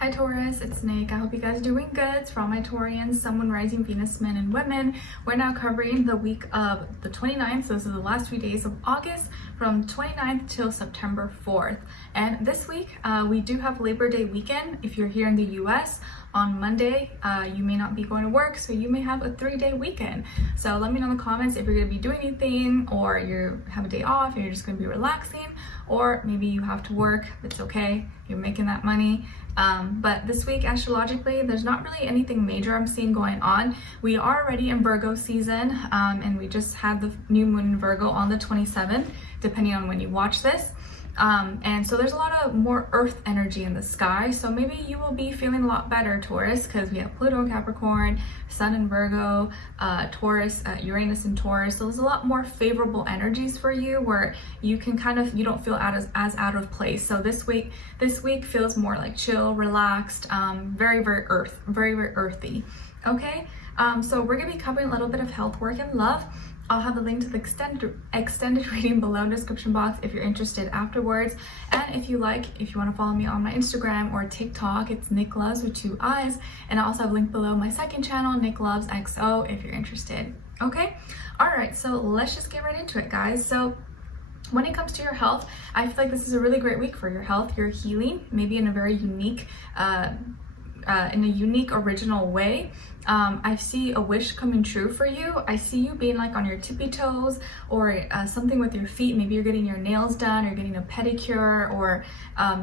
Hi Taurus, it's Nick. I hope you guys are doing good. It's for all my Taurians, Sun, Moon, Rising, Venus, men and women. We're now covering the week of the 29th, so this is the last few days of August from 29th till September 4th. And this week, we do have Labor Day weekend. If you're here in the US, on Monday, you may not be going to work, so you may have a 3-day weekend. So let me know in the comments if you're going to be doing anything, or you have a day off and you're just going to be relaxing, or maybe you have to work. It's okay, you're making that money. But this week, astrologically, there's not really anything major I'm seeing going on. We are already in Virgo season, and we just had the new moon in Virgo on the 27th, depending on when you watch this. And so there's a lot of more earth energy in the sky. So maybe you will be feeling a lot better, Taurus, because we have Pluto in Capricorn, Sun in Virgo, Taurus, Uranus in Taurus. So there's a lot more favorable energies for you where you can you don't feel as out of place. So this week feels more like chill, relaxed, very earthy. Okay. So we're going to be covering a little bit of health, work, and love. I'll have the link to the extended reading below in the description box if you're interested afterwards. And if you want to follow me on my Instagram or TikTok, it's Nicloves with 2 eyes. And I also have a link below my second channel, Nicloves XO, if you're interested. Okay? All right, so let's just get right into it, guys. So when it comes to your health, I feel like this is a really great week for your health. You're healing, maybe in a very unique, original way. I see a wish coming true for you. I see you being like on your tippy toes, or something with your feet. Maybe you're getting your nails done, or getting a pedicure, or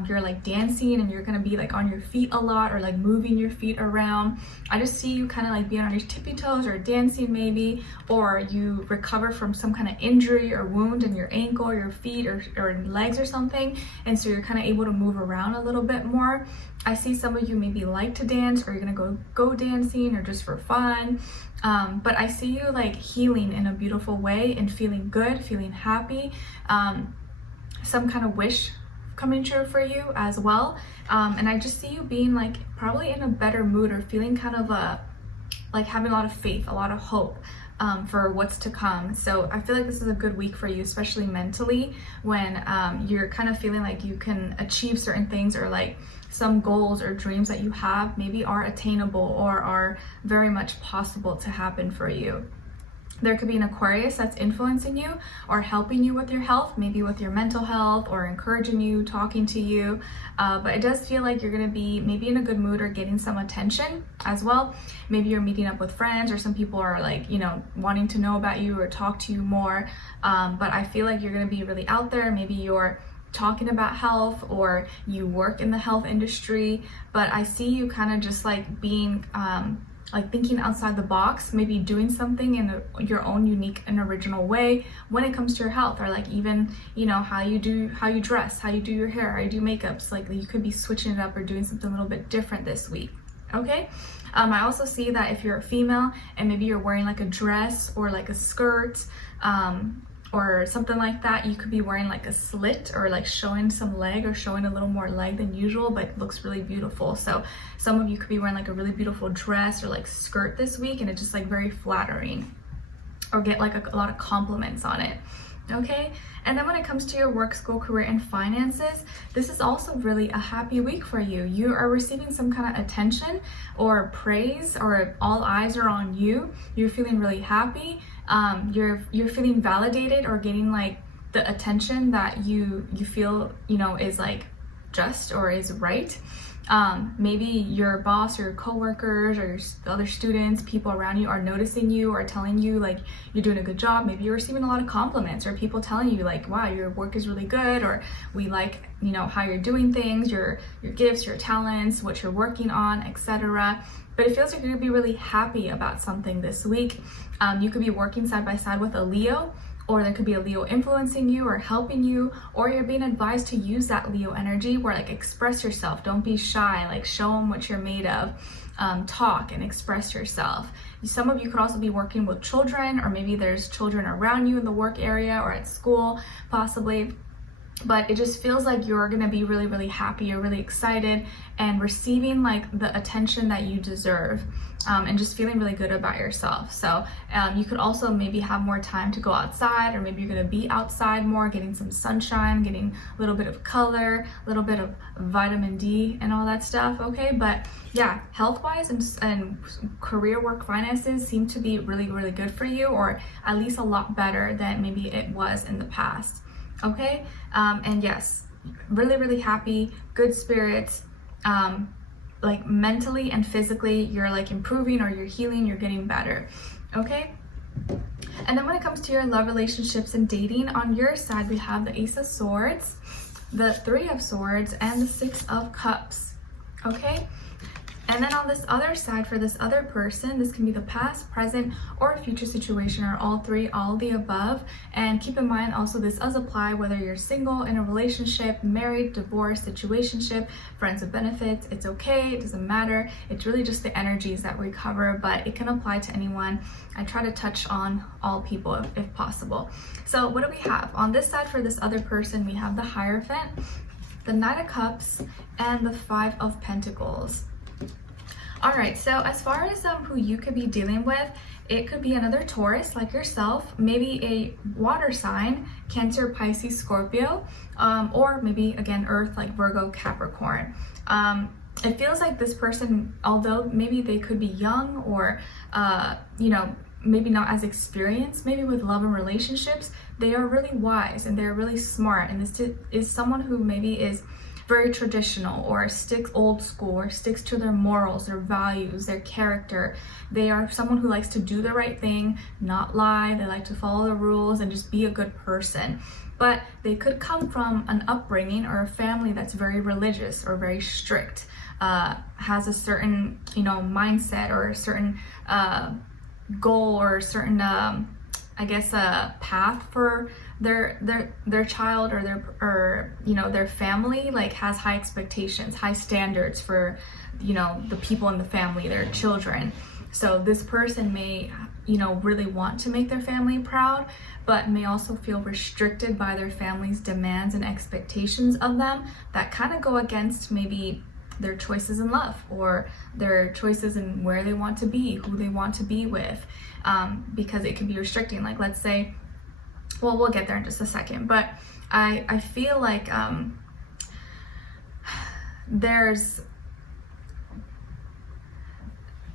you're like dancing and you're gonna be like on your feet a lot, or like moving your feet around. I just see you kind of like being on your tippy toes or dancing maybe, or you recover from some kind of injury or wound in your ankle, or your feet, or legs or something, and so you're kind of able to move around a little bit more. I see some of you maybe like to dance, or you're gonna go dancing, or just for fun. But I see you like healing in a beautiful way and feeling good, feeling happy. Some kind of wish coming true for you as well. And I just see you being like probably in a better mood, or feeling kind of like having a lot of faith, a lot of hope for what's to come. So I feel like this is a good week for you, especially mentally, when you're kind of feeling like you can achieve certain things, or like some goals or dreams that you have maybe are attainable or are very much possible to happen for you. There could be an Aquarius that's influencing you or helping you with your health, maybe with your mental health, or encouraging you, talking to you. But it does feel like you're going to be maybe in a good mood or getting some attention as well. Maybe you're meeting up with friends, or some people are like, wanting to know about you or talk to you more. But I feel like you're going to be really out there. Maybe you're talking about health, or you work in the health industry. But I see you kind of just like being like thinking outside the box, maybe doing something in your own unique and original way when it comes to your health, or like even how you dress, how you do your hair, how you do makeups. Like you could be switching it up or doing something a little bit different this week. Okay. I also see that if you're a female and maybe you're wearing like a dress or like a skirt, or something like that, you could be wearing like a slit, or like showing some leg, or showing a little more leg than usual, but it looks really beautiful. So some of you could be wearing like a really beautiful dress or like skirt this week, and it's just like very flattering, or get like a lot of compliments on it. Okay. And then when it comes to your work, school, career, and finances, this is also really a happy week for you. You are receiving some kind of attention or praise, or all eyes are on you. You're feeling really happy. You're feeling validated, or getting like the attention that you feel is like just, or is right. Maybe your boss or your coworkers or your other students, people around you, are noticing you, or telling you like you're doing a good job. Maybe you're receiving a lot of compliments, or people telling you like, wow, your work is really good, or we like how you're doing things, your gifts, your talents, what you're working on, etc. But it feels like you're gonna be really happy about something this week. You could be working side by side with a Leo, or there could be a Leo influencing you or helping you, or you're being advised to use that Leo energy where like express yourself, don't be shy, like show them what you're made of, talk and express yourself. Some of you could also be working with children, or maybe there's children around you in the work area or at school possibly. but it just feels like you're gonna be really, really happy, you're really excited and receiving like the attention that you deserve, and just feeling really good about yourself. So you could also maybe have more time to go outside, or maybe you're gonna be outside more, getting some sunshine, getting a little bit of color, a little bit of vitamin D and all that stuff, okay? But yeah, health-wise and career, work, finances seem to be really, really good for you, or at least a lot better than maybe it was in the past. Okay, and yes, really, really happy, good spirits, like mentally and physically, you're like improving, or you're healing, you're getting better. Okay, and then when it comes to your love, relationships, and dating, on your side, we have the Ace of Swords, the Three of Swords, and the Six of Cups. Okay, and then on this other side, for this other person, this can be the past, present, or future situation, or all three, all of the above. And keep in mind also, this does apply whether you're single, in a relationship, married, divorced, situationship, friends with benefits. It's okay, it doesn't matter. It's really just the energies that we cover, but it can apply to anyone. I try to touch on all people if possible. So what do we have? On this side, for this other person, we have the Hierophant, the Knight of Cups, and the Five of Pentacles. All right, so as far as who you could be dealing with, it could be another Taurus like yourself, maybe a water sign, Cancer, Pisces, Scorpio, or maybe again Earth like Virgo, Capricorn. It feels like this person, although maybe they could be young, or you know, maybe not as experienced, maybe with love and relationships, they are really wise and they're really smart. And this is someone who maybe is very traditional, or sticks old school, or sticks to their morals, their values, their character. They are someone who likes to do the right thing, not lie. They like to follow the rules and just be a good person. But they could come from an upbringing or a family that's very religious or very strict, has a certain, you know, mindset, or a certain goal, or a certain I guess a path for their child, or you know, their family, like has high expectations, high standards for, you know, the people in the family, their children. So this person may, you know, really want to make their family proud, but may also feel restricted by their family's demands and expectations of them that kind of go against maybe their choices in love, or their choices in where they want to be, who they want to be with, because it can be restricting. Like, let's say, well, we'll get there in just a second, but I feel like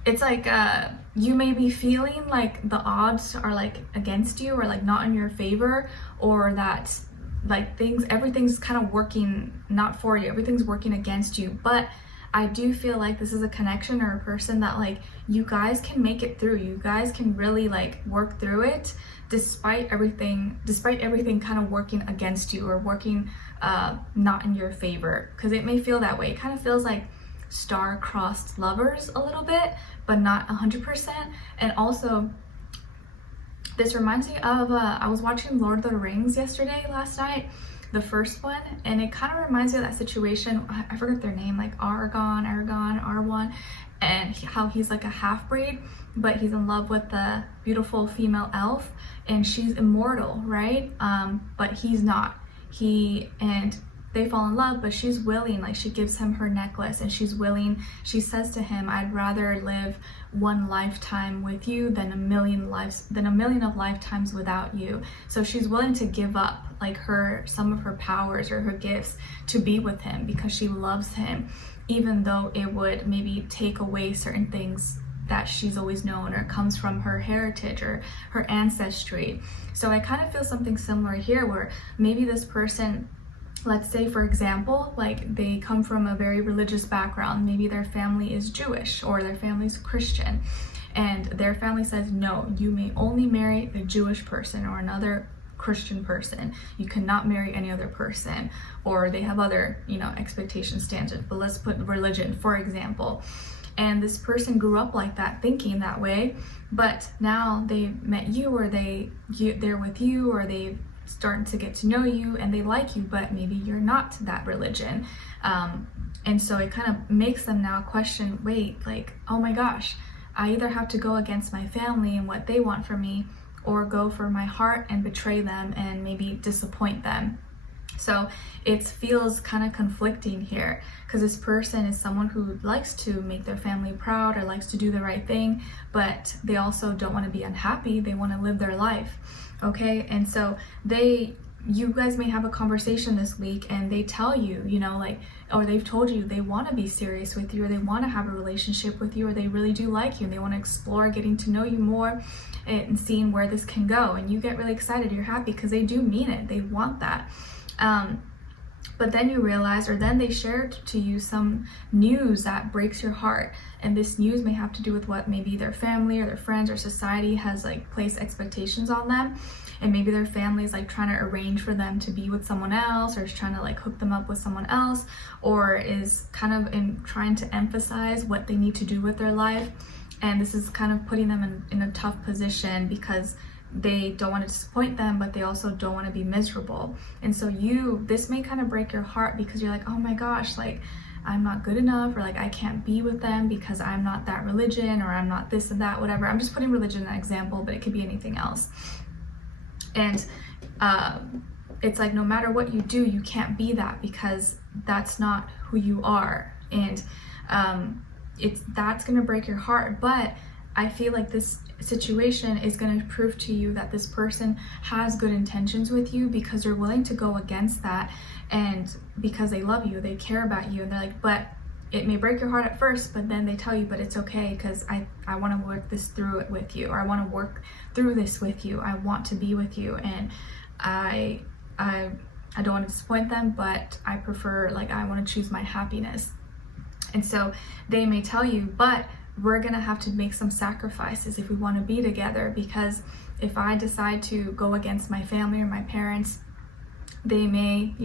it's like you may be feeling like the odds are like against you, or like not in your favor, or that like everything's kind of working not for you, everything's working against you. But I do feel like this is a connection, or a person that like you guys can make it through. You guys can really like work through it despite everything kind of working against you, or working not in your favor, because it may feel that way. It kind of feels like star-crossed lovers a little bit, but not 100%. And also, this reminds me of I was watching Lord of the Rings last night, the first one, and it kind of reminds me of that situation. I forget their name, like Aragorn, and how he's like a half-breed, but he's in love with the beautiful female elf, and she's immortal, right? But he's not. They fall in love, but she's willing, like she gives him her necklace, and she says to him, I'd rather live one lifetime with you than a million of lifetimes without you. So she's willing to give up like some of her powers or her gifts to be with him, because she loves him, even though it would maybe take away certain things that she's always known, or comes from her heritage or her ancestry. So I kind of feel something similar here, where maybe this person, let's say for example, like they come from a very religious background. Maybe their family is Jewish, or their family's Christian, and their family says, no, you may only marry a Jewish person or another Christian person. You cannot marry any other person. Or they have other, you know, expectation standards, but let's put religion for example. And this person grew up like that, thinking that way, but now they met you, or they're with you, or they've starting to get to know you, and they like you, but maybe you're not that religion. And so it kind of makes them now question, wait, like, oh my gosh, I either have to go against my family and what they want from me, or go for my heart and betray them and maybe disappoint them. So it feels kind of conflicting here, because this person is someone who likes to make their family proud or likes to do the right thing, but they also don't want to be unhappy. They want to live their life. Okay, and so you guys may have a conversation this week and they tell you, like, or they've told you they want to be serious with you, or they want to have a relationship with you, or they really do like you and they want to explore getting to know you more and seeing where this can go. And you get really excited, you're happy, because they do mean it, they want that. But then you realize, or then they share to you some news that breaks your heart, and this news may have to do with what maybe their family or their friends or society has like placed expectations on them, and maybe their family is like trying to arrange for them to be with someone else, or is trying to like hook them up with someone else, or is kind of trying to emphasize what they need to do with their life. And this is kind of putting them in a tough position, because they don't want to disappoint them, but they also don't want to be miserable. And so this may kind of break your heart, because you're like, oh my gosh, like I'm not good enough, or like I can't be with them because I'm not that religion, or I'm not this and that, whatever. I'm just putting religion in an example, but it could be anything else. And it's like, no matter what you do, you can't be that, because that's not who you are. And that's going to break your heart. But I feel like this situation is going to prove to you that this person has good intentions with you, because they're willing to go against that, and because they love you, they care about you, and they're like, but it may break your heart at first, but then they tell you, but it's okay, because I want to work this through it with you, or I want to work through this with you. I want to be with you, and I don't want to disappoint them, but I prefer, like, I want to choose my happiness. And so they may tell you, but we're gonna have to make some sacrifices if we want to be together, because if I decide to go against my family or my parents, they may,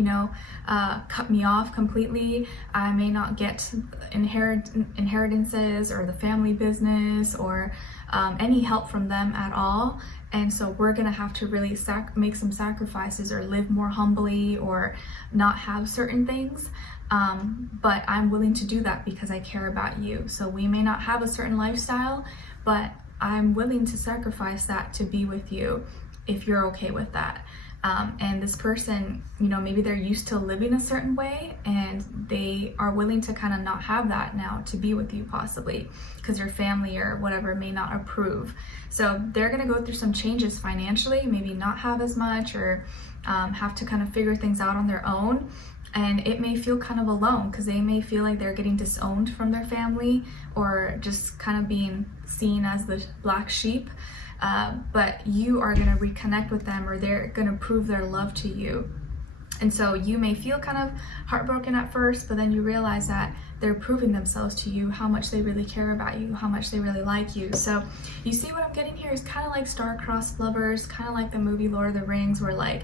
cut me off completely. I may not get inheritances or the family business, or any help from them at all. And so we're gonna have to really make some sacrifices, or live more humbly, or not have certain things. But I'm willing to do that because I care about you. So we may not have a certain lifestyle, but I'm willing to sacrifice that to be with you, if you're okay with that. And this person, maybe they're used to living a certain way, and they are willing to kind of not have that now to be with you, possibly because your family or whatever may not approve. So they're going to go through some changes financially, maybe not have as much, or have to kind of figure things out on their own. And it may feel kind of alone, because they may feel like they're getting disowned from their family, or just kind of being seen as the black sheep. But you are going to reconnect with them, or they're going to prove their love to you. And so you may feel kind of heartbroken at first, but then you realize that they're proving themselves to you, how much they really care about you, how much they really like you. So you see what I'm getting here is kind of like star-crossed lovers, kind of like the movie Lord of the Rings, where like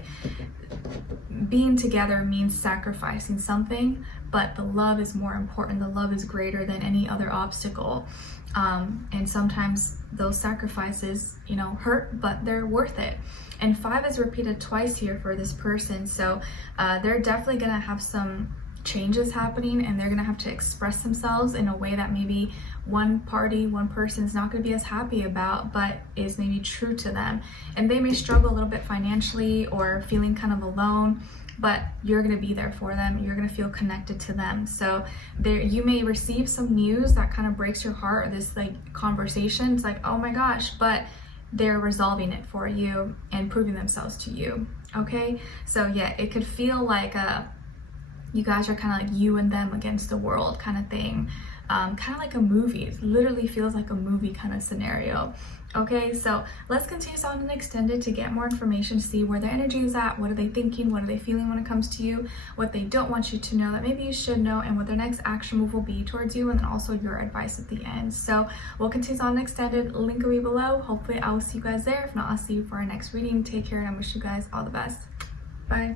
being together means sacrificing something, but the love is more important. The love is greater than any other obstacle. And sometimes those sacrifices, hurt, but they're worth it. And 5 is repeated twice here for this person. So they're definitely going to have some changes happening, and they're going to have to express themselves in a way that maybe one person is not going to be as happy about, but is maybe true to them. And they may struggle a little bit financially, or feeling kind of alone, but you're going to be there for them. You're going to feel connected to them. So you may receive some news that kind of breaks your heart, or this like conversation. It's like, oh my gosh, but they're resolving it for you and proving themselves to you. Okay, so yeah, it could feel like you guys are kind of like you and them against the world kind of thing. Kind of like a movie. It literally feels like a movie kind of scenario. Okay, so let's continue on and extend it to get more information, see where their energy is at, what are they thinking, what are they feeling when it comes to you, what they don't want you to know that maybe you should know, and what their next action move will be towards you, and then also your advice at the end. So we'll continue on and extended, link will be below. Hopefully I will see you guys there. If not, I'll see you for our next reading. Take care, and I wish you guys all the best. Bye.